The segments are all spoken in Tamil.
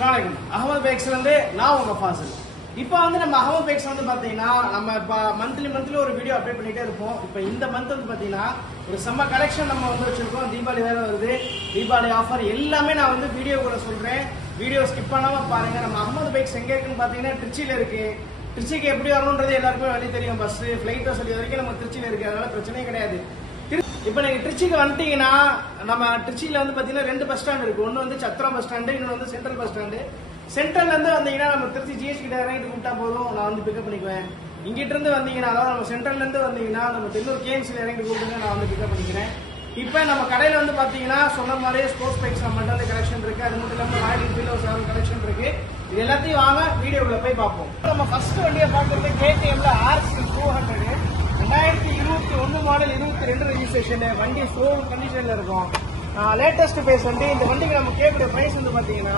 அகமது பைக்ஸ்ல இருந்து நான் உங்க ஃபாசில். இப்போ வந்து நம்ம அகமது பைக்ஸ் வந்து பாத்தீங்கன்னா நம்ம இப்போ மந்த்லி ஒரு வீடியோ அப்டேட் பண்ணிட்டே இருப்போம். இப்போ இந்த மந்த் வந்து பாத்தீங்கன்னா ஒரு செம்ம கலெக்ஷன் நம்ம வந்து வச்சிருக்கோம். தீபாவளி வேற வருது, தீபாவளி ஆஃபர் எல்லாமே நான் வந்து வீடியோ கூட சொல்றேன். வீடியோ ஸ்கிப் பண்ணாம பாருங்க. நம்ம அகமது பைக்ஸ் எங்க இருக்குன்னு பாத்தீங்கன்னா திருச்சியில இருக்கு. திருச்சிக்கு எப்படி வரணுன்றது எல்லாருக்குமே வழி தெரியும். பஸ் ஃபிளைட் வசதி வரைக்கும் நம்ம திருச்சியில இருக்கு, அதனால பிரச்சனையே கிடையாது. இப்போ நீங்க திருச்சிக்கு வந்துட்டீங்கன்னா நம்ம திருச்சியில வந்து பாத்தீங்கன்னா 2 பஸ் ஸ்டாண்ட் இருக்கு. ஒன்னு வந்து சத்திரம் பஸ் ஸ்டாண்டு, இன்னொன்று வந்து சென்ட்ரல் பஸ் ஸ்டாண்டு. சென்ட்ரல்ல இருந்து வந்தீங்கன்னா நம்ம திருச்சி ஜிஎஸ் கிட்ட இறங்கிட்டு கூப்பிட்டா போதும், நான் வந்து பிக்கப் பண்ணிக்குவேன். இங்கிட்ட இருந்து வந்தீங்கன்னா அதாவது நம்ம சென்ட்ரல்ல இருந்து வந்தீங்கன்னா நம்ம தென்னூர் கேஎம்சில இறங்கிட்டு கூப்பிடுங்க, நான் வந்து பிக்கப் பண்ணிக்கிறேன். இப்போ நம்ம கடையில வந்து பாத்தீங்கன்னா சொன்ன மாதிரியே ஸ்போர்ட்ஸ் பைக்ஸ் மட்டும் கலெக்ஷன் இருக்கு. அது மட்டும் இல்லாம ராயல் என்ஃபீல்ட் கலெக்ஷன் இருக்கு. இது எல்லாத்தையும் வாங்க வீடியோக்குள்ள போய் பார்ப்போம். நம்ம ஃபர்ஸ்ட் வண்டியை பார்க்கறது கேடிஎம்ல RC 200 2021 மாடல் 22 ரெஜிஸ்ட்ரேஷன். வண்டி ஷோரூம் கண்டிஷன்ல இருக்கும். லேட்டஸ்ட் பேஸ் வண்டி. இந்த வண்டிக்கு நம்ம கேட்குற பிரைஸ் வந்து பாத்தீங்கன்னா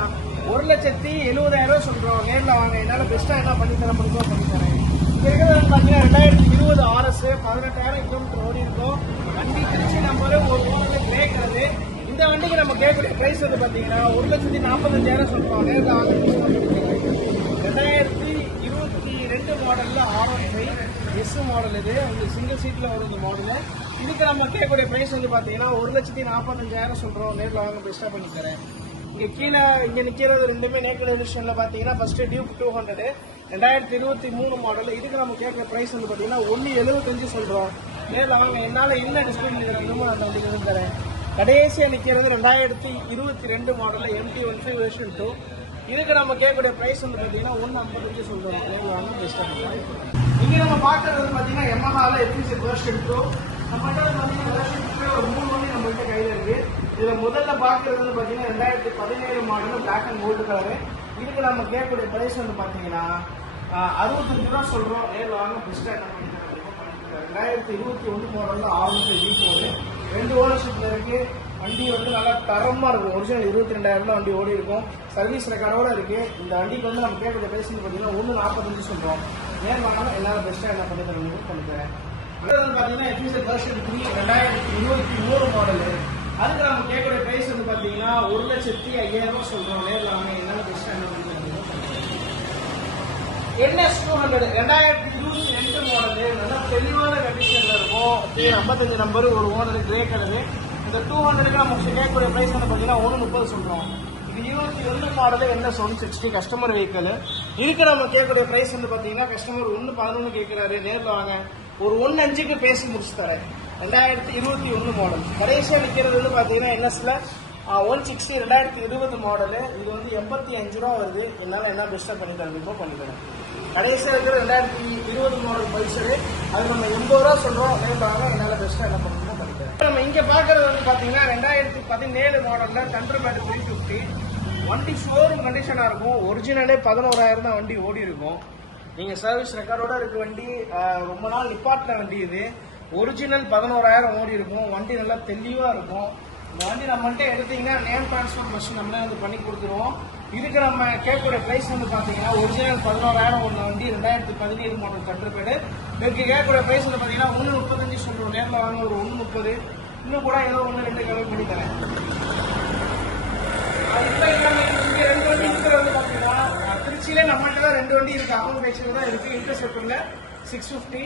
1,70,000 சொல்றோம். நேரில் வாங்க, என்னால பெஸ்டா என்ன பண்ணி தர முடியுமோ பண்ணி தரேன். இங்க இருக்கிறது பாத்தீங்கன்னா 2020 RS 18,000 கிலோமீட்டர் ஓடி இருக்கும். வண்டி திருச்சி நம்பர் ஒரு ஓனர் கிரே கலரு. இந்த வண்டிக்கு நம்ம கேட்கக்கூடிய பிரைஸ் வந்து பாத்தீங்கன்னா 1,45,000 சொல்றோம். நேரில் வாங்க 2022 மாடல்ல R15 S மாடல். இது உங்களுக்கு சிங்கிள் சீட்ல வரும் இந்த மாடல். இதுக்கு நம்ம கேட்கக்கூடிய பிரைஸ் வந்து பாத்தீங்கன்னா 1,45,000 சொல்றோம். நேரில் வாங்க பெஸ்டா பண்ணி தரேன். இங்க கீழே இங்க நிக்கிறது ரெண்டுமே நேக்கட் எடிஷன்ல பாத்தீங்கன்னா ஃபர்ஸ்ட் டியூக் 200 2023 மாடல். இதுக்கு நம்ம கேட்கிற பிரைஸ் வந்து பாத்தீங்கன்னா 1,75 சொல்றோம். நேரில் வாங்க, என்னால என்ன டிஸ்கவுண்ட் கிடைக்குமோ அந்த வண்டிக்கு தரேன். கடைசியா நிக்கிறது 2022 மாடல் MT-15 வெர்ஷன் 2. இதுக்கு நம்ம கேட்கக்கூடிய பிரைஸ் வந்து பாத்தீங்கன்னா 1,55 சொல்றோம். நேரில் வாங்க பெஸ்டா பண்ணுறேன். இங்க நம்ம பாக்குறது பாத்தீங்கன்னா Yamahaல FZ வெர்ஷன் 2. நம்ம பாத்தீங்கன்னா வெர்ஷன் 2 ஒரு 3 வண்டி நம்ம கிட்ட கையில இருக்கு. இதுல முதல்ல பாக்குறது பாத்தீங்கன்னா 2017 model black and gold colour. இதுக்கு நம்ம கேட்கக்கூடிய பிரைஸ் வந்து பாத்தீங்கன்னா 65 ரூபா சொல்றோம். நேரில் வாங்க பெஸ்டா என்ன பண்ணி தரேன். 2021 மாடல்ல R15 V4 2 ஓனர்ஷிப்ல இருக்கு. வண்டி வந்து நல்லா தரமா இருக்கும். ஒரிஜினல் 22,000 வண்டி ஓடி இருக்கும். சர்வீஸ் ரெக்கார்டோட இருக்கு. இந்த வண்டிக்கு வந்து நம்ம கேட்கக்கூடிய பிரைஸ் வந்து பாத்தீங்கன்னா 1,45 சொல்றோம். நேர் வாங்க, என்னால பெஸ்டா என்ன பண்ணி தரணும் பண்ணி தரேன். பாத்தீங்கன்னா FZ வெர்ஷன் 3 2023 மாடல். அதுக்கு நம்ம கேட்கக்கூடிய பிரைஸ் வந்து பாத்தீங்கன்னா 1,05,000 சொல்றோம். நேரில் வாங்க, என்னால பெஸ்டா என்ன பண்ணி தரணும். NS 200 2022 model. நல்லா தெளிவான கண்டிஷன்ல இருக்கும். 55 நம்பர் ஒரு ஓனர் கிரே கலரு. இந்த 200க்கு நம்ம கேட்கக்கூடிய பிரைஸ் வந்து பாத்தீங்கன்னா 1,30 சொல்றோம். இது 21 மாடல் NS 160 கஸ்டமர் வெஹிக்கிள். இதுக்கு நம்ம கேட்கக்கூடிய பிரைஸ் வந்து பாத்தீங்கன்னா கஸ்டமர் 1,11 கேட்கிறாரு. நேரில் வாங்க, ஒரு 1,05க்கு பேசி முடிச்சு தரேன். 2021 மாடல். கடைசியா நிக்கிறது வந்து பாத்தீங்கன்னா NSல 160 2020 மாடல். இது வந்து 85 ரூபா வருது. என்னால என்ன பெஸ்டா பண்ணி தரணுமோ பண்ணி தரேன். கடைசியா இருக்கிற 2020 மாடல் பல்சரு. அது நம்ம 80 ரூபா சொல்றோம். நேரில் வாங்க, என்னால பெஸ்டா என்ன பண்ணணுமோ பண்ணி தரேன். நம்ம இங்க பாக்குறது வந்து பாத்தீங்கன்னா 2017 மாடல்ல தண்டர்பேர்ட் 350. வண்டி ஷோரூம் கண்டிஷனா இருக்கும். ஒரிஜினலே 11,000 தான் வண்டி ஓடி இருக்கும். நீங்க சர்வீஸ் ரெக்கார்டோட இருக்க வண்டி, ரொம்ப நாள் நிப்பாட்டின வண்டி. இது ஒரிஜினல் 11,000 ஓடி இருக்கும். வண்டி நல்லா தெளிவா இருக்கும். இந்த வண்டி நம்மள்கிட்ட எடுத்தீங்கன்னா நேம் டிரான்ஸ்ஃபர் மிஷின் நம்மளே வந்து பண்ணி கொடுத்துருவோம். இதுக்கு நம்ம கேட்கக்கூடிய பிரைஸ் வந்து பாத்தீங்கன்னா ஒரிஜினல் 11,000 ஒன்று வண்டி 2017 மாடல் தண்டர்பேர்டு. இதுக்கு கேட்கக்கூடிய பிரைஸ் வந்து பாத்தீங்கன்னா 1,35 சொல்றோம். நேரில் வாங்க, ஒரு 1,30 இன்னும் கூட ஏதோ 1-2 கம்மி பண்ணி தரேன். இங்க 2 வண்டி இருக்கிறது பாத்தீங்கன்னா திருச்சியில நம்மகிட்ட தான் 2 வண்டி இருக்கு. அகமது பைக்ஸ்ல தான் இருக்கு. இன்டர்செப்டர்ல 650.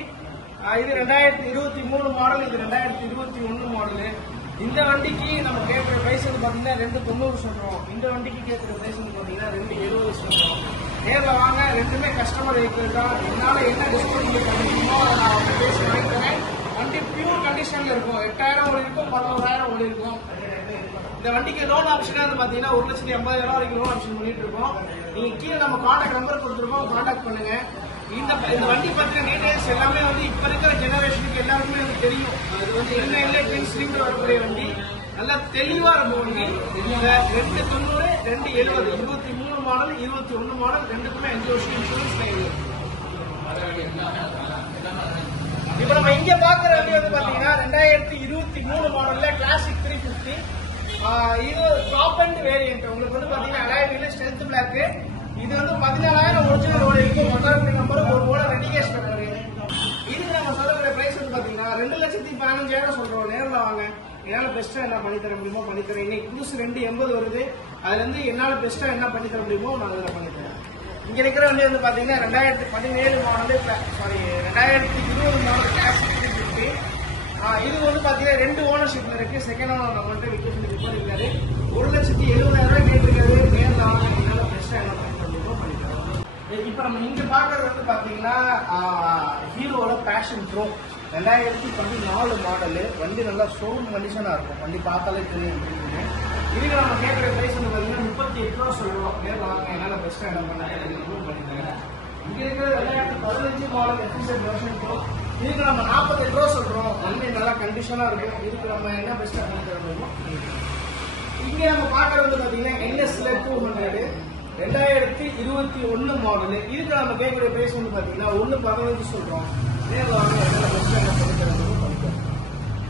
இது 2023 மாடல். இது 2021 மாடல். இந்த வண்டிக்கு நம்ம கேட்கிற பிரைஸ் வந்து பாத்தீங்கன்னா 2,90 சொல்றோம். இந்த வண்டிக்கு கேட்கிற பிரைஸ் வந்து பாத்தீங்கன்னா 2,70 சொல்றோம். நேரில் வாங்க, ரெண்டுமே கஸ்டமர் வெஹிக்கிள் தான். என்னால என்ன டிஸ்கவுண்ட் பண்ணிக்கணுமோ நான் வந்து பேசி வாங்கிக்கிறேன். வண்டி பியூர் கண்டிஷன்ல இருக்கும். 8,000 ஓடி இருக்கும், 11,000 ஓடி இருக்கும். இந்த வண்டிக்கு லோன் ஆப்ஷனா வந்து பாத்தீங்கன்னா 1,80,000 வரைக்கும் லோன் ஆப்ஷன் பண்ணிட்டு இருக்கோம். நீங்க கீழே நம்ம கான்டாக்ட் நம்பர் கொடுத்துருக்கோம், கான்டாக்ட் பண்ணுங்க. இந்த வண்டி பத்தின டீடைல்ஸ் எல்லாமே வந்து இப்ப இருக்கிற ஜெனரேஷனுக்கு எல்லாருக்குமே வந்து தெரியும். அது வந்து என்ன இல்லை 10 சிலிண்டர் வரக்கூடிய வண்டி. நல்லா தெளிவா இருக்கும் வண்டி. இந்த 2,90 2,70 23 மாடல் 21 மாடல் ரெண்டுக்குமே 5 வருஷம் இன்சூரன்ஸ் கையில். இப்ப நம்ம இங்க பாக்குற வண்டி வந்து பாத்தீங்கன்னா 2023 மாடல்ல கிளாசிக் 350. இது டாப் அண்ட் வேரியன்ட். உங்களுக்கு வந்து பாத்தீங்கன்னா அலாய் வீல் ஸ்ட்ரென்த் பிளாக். இது வந்து 14,000 ஒரிஜினல் ஓடி இருக்கு. மொத்தம் நம்பர் ஒரு ஓட ரெடிகேஷன் நம்பர். இதுக்கு நம்ம சொல்லக்கூடிய பிரைஸ் வந்து பாத்தீங்கன்னா 2,15,000 சொல்றோம். நேரில் வாங்க, என்னால பெஸ்டா என்ன பண்ணி தர முடியுமோ பண்ணி தரேன். இன்னைக்கு புதுசு 280 வருது. அதுல இருந்து என்னால பெஸ்டா என்ன பண்ணி தர முடியுமோ நான் அதில் பண்ணி தரேன். இங்க இருக்கிற வண்டி வந்து பாத்தீங்கன்னா 2017 மாடலு, சாரி 2020 மாடல் கிளாசிக் 350. இது வந்து பாத்தீங்கன்னா 2 ஓனர்ஷிப்ல இருக்கு. செகண்ட் ஓனர் நம்ம வந்து விற்க சொல்லி ரிப்போர்ட் இருக்காரு. 1,70,70,000 கேட்டிருக்காரு. நேரில் வாங்க, என்னால பெஸ்டா என்ன பண்ணி தர முடியுமோ பண்ணி தரேன். இப்ப நம்ம இங்க பாக்குறது வந்து பாத்தீங்கன்னா ஹீரோட பேஷன் ப்ரோ 2014 மாடலு. வண்டி நல்லா ஷோரூம் கண்டிஷனா இருக்கும். வண்டி பார்த்தாலே தெரியும். இதுக்கு நம்ம கேட்குற பிரைஸ் வந்து பாத்தீங்கன்னா 38 ரூபா சொல்லுவோம். நேரில் வாங்க, என்னால பெஸ்டா என்ன பண்ணி. இங்க இருக்கிற 2015 மாடல் எஃபிஷியன்ட் வெர்ஷன் ப்ரோ. இதுக்கு நம்ம 48 ரூபா சொல்றோம். வண்டி நல்லா கண்டிஷனா இருக்கும். இதுக்கு நம்ம என்ன பெஸ்டா பண்ணி தர முடியுமோ. இங்க நம்ம பாக்குறது வந்து பாத்தீங்கன்னா NSல 200 2021 மாடலு. இதுக்கு நம்ம கேட்குற பிரைஸ் வந்து பாத்தீங்கன்னா 115 சொல்றோம். நேரில் வாங்க, என்னால பெஸ்டா என்ன பண்ணி தர முடியுமோ பண்ணிக்கலாம்.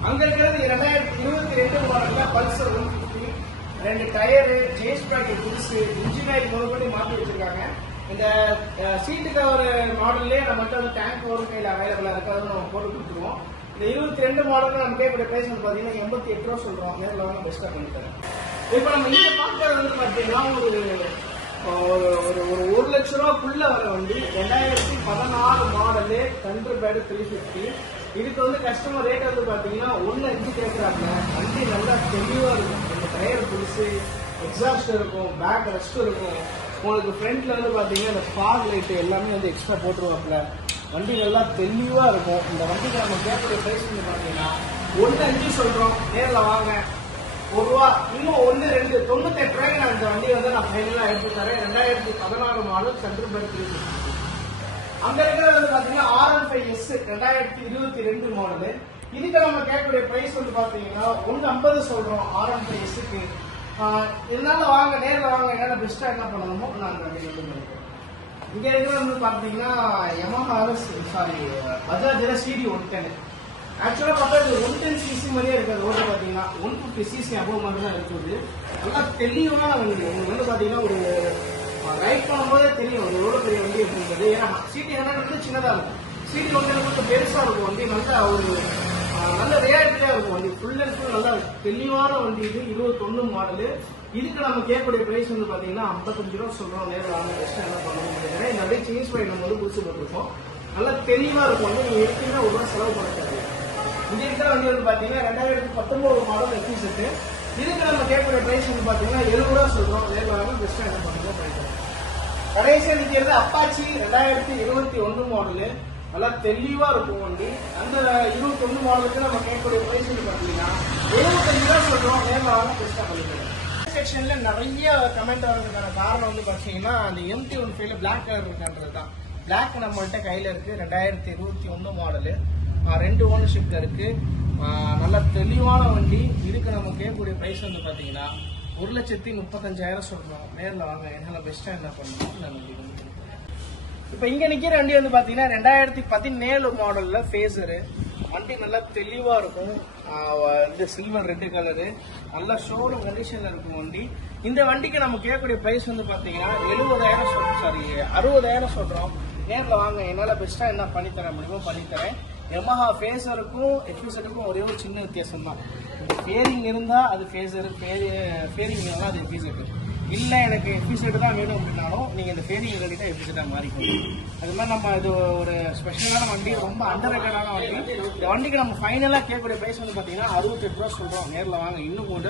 அங்க இருக்கிறது 2022 மாடல்ல பல்சர் 150. 2 டயரு, சேஸ் பிராக்கெட் புதுசு, இன்ஜின் ஆயில் முதல்படி மாற்றி வச்சிருக்காங்க. இந்த சீட்டு கவர் மாடல்லே நம்மகிட்ட வந்து டேங்க் கவர் கையில் அவைலபிளா இருக்கு. அதை நம்ம போட்டு கொடுத்துருவோம். இந்த 22 மாடலுக்கு நம்ம கேட்கக்கூடிய பிரைஸ் வந்து பாத்தீங்கன்னா 88 ரூபா சொல்றோம். நேரில் வாங்க, பெஸ்டா பண்ணி தரேன். இப்ப நம்ம இங்க பாக்குறது வந்து பாத்தீங்கன்னா ஒரு 1 லட்சம் ரூபாய்க்குள்ள வர வண்டி 2016 மாடலு தண்டர்பேர்டு 350. இதுக்கு வந்து கஸ்டமர் ரேட் வந்து பாத்தீங்கன்னா 1.5 கேட்கறாங்க. வண்டி நல்லா தெளிவா இருக்கும். இந்த டயர் புதுசு, எக்ஸாஸ்ட் இருக்கும், பேக் ரெஸ்ட் இருக்கும். உங்களுக்கு ஃப்ரண்ட்ல வந்து பாத்தீங்கன்னா இந்த ஃபாக் லைட் எல்லாமே வந்து எக்ஸ்ட்ரா போட்டுருவாப்ல. வண்டி நல்லா தெளிவா இருக்கும். இந்த வண்டிக்கு நம்ம கேட்கக்கூடிய பிரைஸ் வந்து பாத்தீங்கன்னா 1.5 சொல்றோம். நேரில் வாங்க, 1 ரூபா இன்னும் 1, 2 98 ரூபாய்க்கு நான் இந்த வண்டியை வந்து நான் ஃபைனலா எடுத்து தரேன். 2016 மாடல் தண்டர்பேர்டு 350. அங்க இருக்கிறது வந்து பாத்தீங்கன்னா R15S 2022 மாடலு. இதுக்கு நம்ம கேட்கக்கூடிய பிரைஸ் வந்து பாத்தீங்கன்னா 150 சொல்றோம். R15Sக்கு இதனால வாங்க, நேரில் வாங்க, என்னால பெஸ்டா என்ன பண்ணணுமோ நான் அந்த வண்டியை வந்து பண்ணிக்கிறேன். இங்க இருக்கிறது வந்து பாத்தீங்கன்னா Yamaha பஜாஜ்ல CD 110. ஆக்சுவலா பார்த்தா இது 110cc மாதிரியே இருக்காது. ஓட்டு பாத்தீங்கன்னா 150cc அபோவ் மாதிரி தான் இருக்குது. நல்லா தெளிவான வண்டி. உங்களுக்கு வந்து பாத்தீங்கன்னா ஒரு ரைட் பண்ணும்போதே தெரியும் எவ்வளவு பெரிய வண்டி அப்படிங்கிறது. ஏன்னா CD 100 வந்து சின்னதா இருக்கும். CD 110 கொஞ்சம் பெருசா இருக்கும் வண்டி. நல்ல ரியாலிட்டியா இருக்கும் வண்டி. ஃபுல் அண்ட் ஃபுல் நல்லா தெளிவான வண்டி. இது 21 மாடலு. இதுக்கு நம்ம கேட்கக்கூடிய பிரைஸ் வந்து பாத்தீங்கன்னா 55 ரூபா சொல்றோம். நேரில் வாங்க, பெஸ்டா என்ன பண்ணணும் அப்படின்னா இந்த அப்படியே சேஞ்ச் பண்ணி நம்ம வந்து புதுசு போட்டிருக்கோம். நல்லா தெளிவா இருக்கும் வந்து. நீங்க எடுத்தீங்கன்னா 1 ரூபா செலவு பண்ண தேவையில்லை. இங்க இருக்கிற வண்டி வந்து பாத்தீங்கன்னா 2019 மாடல் எஃபிஷியன்ட். இதுக்கு நம்ம கேட்கக்கூடிய பிரைஸ் வந்து பாத்தீங்கன்னா 70 ரூபா சொல்றோம். நேரில் வாங்க, பெஸ்டா என்ன பண்ணணும் பண்ணிக்கலாம். கடைசியா நிக்கிறது அப்பாச்சி 2021 மாடலு. நல்லா தெளிவா இருக்கும் வண்டி. அந்த 21 மாடலுக்கு நம்ம கேட்கக்கூடிய பிரைஸ் வந்து பாத்தீங்கன்னா 75 ரூபா சொல்றோம். நேரில் வாங்க, பெஸ்டா பண்ணிக்கலாம். செக்ஷன்ல நிறைய கமெண்ட் வர்றதுக்கான காரணம் வந்து பாத்தீங்கன்னா அந்த MT-15 பிளாக் கலர் இருக்கான்றது தான். பிளாக் நம்மள்கிட்ட கையில இருக்கு. 2021 மாடலு. 2 ஓனர்ஷிப்ல இருக்கு. நல்ல தெளிவான வண்டி. இதுக்கு நம்ம கேட்கக்கூடிய பிரைஸ் வந்து பாத்தீங்கன்னா 1,35,000 சொல்றோம். நேரில் வாங்க, என்னால பெஸ்டா என்ன பண்ணணும் நான் வண்டி வந்து. இப்ப இங்க நிக்கிற வண்டி வந்து பாத்தீங்கன்னா 2017 மாடல்ல ஃபேசரு. வண்டி நல்லா தெளிவா இருக்கும். இந்த சில்வர் ரெட் கலரு நல்லா ஷோரூம் கண்டிஷன்ல இருக்கும் வண்டி. இந்த வண்டிக்கு நம்ம கேட்கக்கூடிய பிரைஸ் வந்து பாத்தீங்கன்னா 60,000 சொல்றோம். நேரில் வாங்க, என்னால பெஸ்டா என்ன பண்ணி தர முடியுமோ பண்ணி தரேன். Yamaha ஃபேசருக்கும் எஃபிஷியன்ட்டுக்கும் ஒரே ஒரு சின்ன வித்தியாசம் தான். ஃபேரிங் இருந்தா அது ஃபேசர், ஃபேரிங் இருந்தா அது எஃபிஷியன்ட். இல்ல எனக்கு எஃபிஷியன்ட் தான் வேணும் அப்படின்னாலும் நீங்க இந்த ஃபேரிங் கட்டிட்டா எஃபிஷியன்டா மாறிக்கணும். அது மாதிரி நம்ம இது ஒரு ஸ்பெஷலான வண்டி, ரொம்ப அண்டர் ரேட்டடான வண்டி. இந்த வண்டிக்கு நம்ம ஃபைனலா கேட்கக்கூடிய பிரைஸ் வந்து பாத்தீங்கன்னா 68 ரூபா சொல்றோம். நேரில் வாங்க, இன்னும் கூட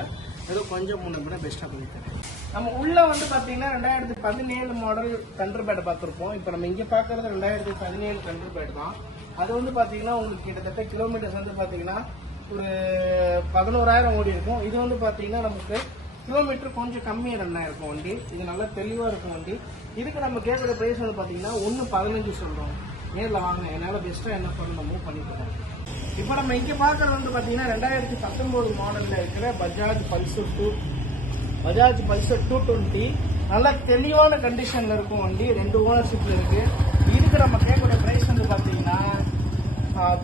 ஏதோ கொஞ்சம் முன்ன கூட பெஸ்டா பண்ணித்தரேன். நம்ம உள்ள வந்து பாத்தீங்கன்னா 2017 மாடல் தண்டர்பேர்டு பார்த்திருப்போம். இப்ப நம்ம இங்க பாக்குறது 2017 தண்டர்பேர்டு தான். அது வந்து பாத்தீங்கன்னா உங்களுக்கு கிட்டத்தட்ட கிலோமீட்டர்ஸ் வந்து பாத்தீங்கன்னா ஒரு 11,000 ஓடி இருக்கும். இது வந்து பாத்தீங்கன்னா நமக்கு கிலோமீட்டர் கொஞ்சம் கம்மியா ரன் ஆயிருக்கும் வண்டி. இது நல்லா தெளிவா இருக்கும் வண்டி. இதுக்கு நம்ம கேட்கற பிரைஸ் வந்து பாத்தீங்கன்னா 1.15 சொல்றோம். நேரில் வாங்க, என்னால பெஸ்டா என்ன பண்ணணுமோ பண்ணிக்கலாம். இப்ப நம்ம இங்க பாக்குறது வந்து பாத்தீங்கன்னா 2019 மாடல்ல இருக்கிற பஜாஜ் பல்சர் 220. நல்ல தெளிவான கண்டிஷன்ல இருக்கும் வண்டி. 2 ஓனர்ஷிப்ல இருக்கு. இதுக்கு நம்ம கேட்கக்கூடிய பிரைஸ் வந்து பாத்தீங்கன்னா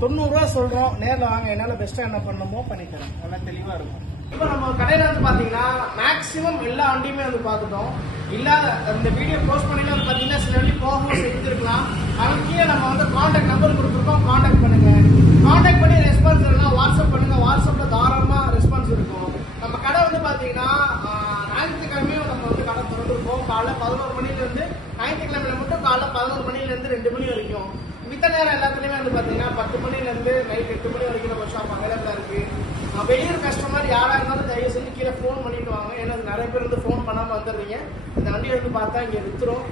90 ரூபா சொல்றோம். நேரில் வாங்க, என்னால பெஸ்டா என்ன பண்ணணுமோ பண்ணிக்கிறேன். நல்லா தெளிவா இருக்கும். இப்ப நம்ம கடையில வந்து பாத்தீங்கன்னா மேக்சிமம் எல்லா வண்டியுமே வந்து பாத்துட்டோம். இல்லாத இந்த வீடியோ போஸ்ட் பண்ணி வந்து பாத்தீங்கன்னா சில வண்டி போகவும் செஞ்சிருக்கலாம். அதுக்கே நம்ம வந்து கான்டாக்ட் நம்பர் கொடுத்துருக்கோம். கான்டாக்ட் பண்ணுங்க. கான்டாக்ட் பண்ணி ரெஸ்பான்ஸ் இல்லைன்னா வாட்ஸ்அப் பண்ணுங்க. வாட்ஸ்அப்ல தாராளமா ரெஸ்பான்ஸ் பாத்தீங்கன்னா ஞாயிற்றுக்கிழமையும் நம்ம வந்து கடை திறந்துருப்போம். காலைல 11 மணில இருந்து, ஞாயிற்றுக்கிழமையில மட்டும் காலைல 11 மணில இருந்து 2 மணி வரைக்கும். மித்த நேரம் எல்லாத்துலயுமே வந்து பாத்தீங்கன்னா 10 மணில இருந்து நைட் 8 மணி வரைக்கும் நம்ம ஷாப் அவைலபிளா இருக்கு. வெளியூர் கஸ்டமர் யாரா இருந்தாலும் தயவு செஞ்சு கீழே ஃபோன் பண்ணிட்டு வாங்க. ஏன்னா நிறைய பேர் வந்து ஃபோன் பண்ணாம வந்துடுறீங்க. இந்த வண்டியை வந்து பார்த்தா இங்க வித்துரும்,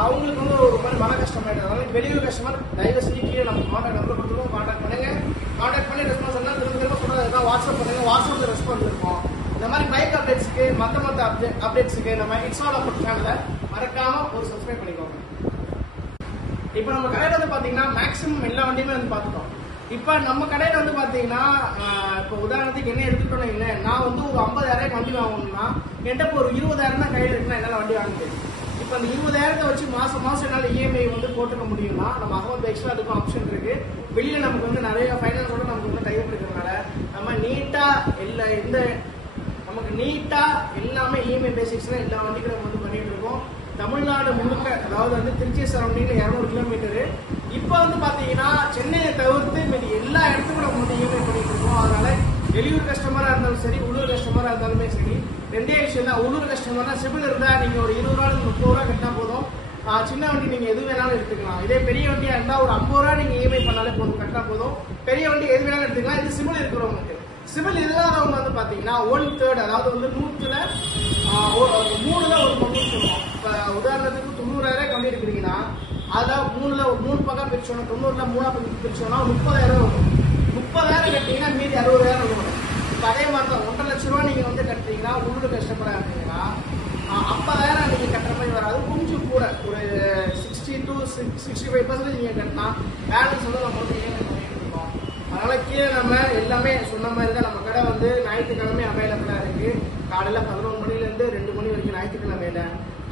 அவங்களுக்கு வந்து ஒரு மாதிரி மன கஷ்டம் ஆயிடுது. அதனால வெளியூர் கஸ்டமர் தயவு செஞ்சு கீழே நம்ம கான்டாக்ட் நம்பர் கொடுத்துருவோம், கான்டாக்ட் பண்ணுங்க. கான்டாக்ட் பண்ணி ரெஸ்பான்ஸ் பண்ணா திரும்ப சொல்றது வாட்ஸ்அப் பண்ணுங்க, வாட்ஸ்அப்ல ரெஸ்பான்ஸ் இருக்கும். இந்த மாதிரி பைக் அப்டேட்ஸ்க்கு மற்ற அப்டேட்ஸ்க்கு நம்ம இட்ஸ் ஆல் அபவுட் சேனலை மறக்காம ஒரு சப்ஸ்கிரைப் பண்ணிக்கோங்க. இப்போ நம்ம கடையில வந்து பாத்தீங்கன்னா மேக்ஸிமம் எல்லா வண்டியுமே வந்து பார்த்துட்டோம். இப்போ நம்ம கடையில வந்து பாத்தீங்கன்னா இப்போ உதாரணத்துக்கு என்ன எடுத்துட்டோம் இல்லை, நான் வந்து ஒரு 50,000 வண்டி வாங்கணும்னா என்கிட்ட இப்போ ஒரு 20,000 தான் கையில் இருக்குன்னா என்னால் வண்டி வாங்க முடியும். இப்போ அந்த 20,000 வச்சு மாசம் என்னால் இஎம்ஐ வந்து போட்டுக்க முடியும்னா நம்ம அகமது பைக்ஸ்ல அதுக்கும் ஆப்ஷன் இருக்கு. வெளியில நமக்கு வந்து நிறைய ஃபைனான்ஸோட நமக்கு வந்து டைப் இருக்கிறதுனால நம்ம நீட்டா நமக்கு நீட்டா எல்லாமே இஎம்ஐ பேசிக்ஸ்ல எல்லா வண்டிகளும் நம்ம வந்து பண்ணிட்டு இருக்கோம். தமிழ்நாடு முழுக்க, அதாவது வந்து திருச்சி சரௌண்டிங்ல 200 கிலோமீட்டரு. இப்போ வந்து பாத்தீங்கன்னா சென்னையை தவிர்த்து மீதி எல்லா இடத்துக்கும் நம்ம வந்து இஎம்ஐ பண்ணிட்டு இருக்கோம். அதனால வெளியூர் கஸ்டமரா இருந்தாலும் சரி, உள்ளூர் கஸ்டமரா இருந்தாலுமே சரி, ரெண்டே விஷயம் தான். உள்ளூர் கஸ்டமர்னா சிபில் இருந்தா நீங்க ஒரு 20 ரூபா 30 ரூபா கட்டினா போதும். சின்ன வண்டி நீங்க எது வேணாலும் எடுத்துக்கலாம். இதே பெரிய வண்டியா இருந்தா ஒரு 50 ரூபா நீங்க இஎம்ஐ பண்ணாலே போதும், கட்டினா போதும். பெரிய வண்டி எது வேணாலும் எடுத்துக்கலாம். இது சிபில் இருக்கிறவங்களுக்கு. சிபில் இல்லாதவங்க வந்து பாத்தீங்கன்னா 1/3, அதாவது வந்து 100ல 3ல ஒரு பங்கு சொல்லுவோம். இப்ப உதாரணத்துக்கு 90,000 வண்டி எடுக்கிறீங்கன்னா அதுல 3 பக்கம் பிரிச்சோம்னா 90ல 3 பக்கம் பிரிச்சோம்னா 30,000 வரும். 30,000 கட்டிங்கன்னா மீதி 60,000 வரும். இப்ப அதே மாதிரி தான் 1.5 லட்ச ரூபா நீங்க வந்து கட்டுறீங்கன்னா உள்ளூர் கஷ்டப்படா இருந்தீங்கன்னா 50,000 நீங்க கட்டுற மாதிரி வராது. கொஞ்சம் கூட ஒரு 60 to 65% நீங்க கட்டினா பேலன்ஸ் வந்து நம்ம வந்து ஏன் பண்ணிட்டு இருக்கோம். அதனால கீழே நம்ம எல்லாமே சொன்ன மாதிரி தான். நம்ம கடை வந்து ஞாயிற்றுக்கிழமை அவைலபிளா இருக்கு. காலையில 11 மணில இருந்து 2 மணி வரைக்கும் ஞாயிற்றுக்கிழமையில.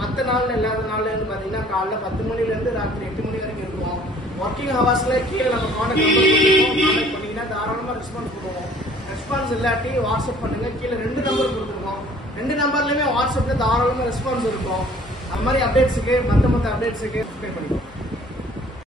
மற்ற நாள்ல இல்லாத நாள்ல இருந்து பாத்தீங்கன்னா காலைல 10 மணில இருந்து ராத்திரி 8 மணி வரைக்கும் இருக்கும். ஒர்க்கிங் ஹவர்ஸ்ல கீழே நம்ம கான்டாக்ட் பண்ணீங்கன்னா தாராளமா ரெஸ்பான்ஸ் பண்ணுவோம். ரெஸ்பான்ஸ் இல்லாட்டி வாட்ஸ்அப் பண்ணுங்க. கீழே 2 நம்பர் கொடுத்துருக்கோம். 2 நம்பர்லயுமே வாட்ஸ்அப்ல தாராளமா ரெஸ்பான்ஸ் இருக்கும். அந்த மாதிரி அப்டேட்ஸுக்கு மற்ற அப்டேட்ஸுக்கு சப்ஸ்கிரைப் பண்ணிக்கோங்க.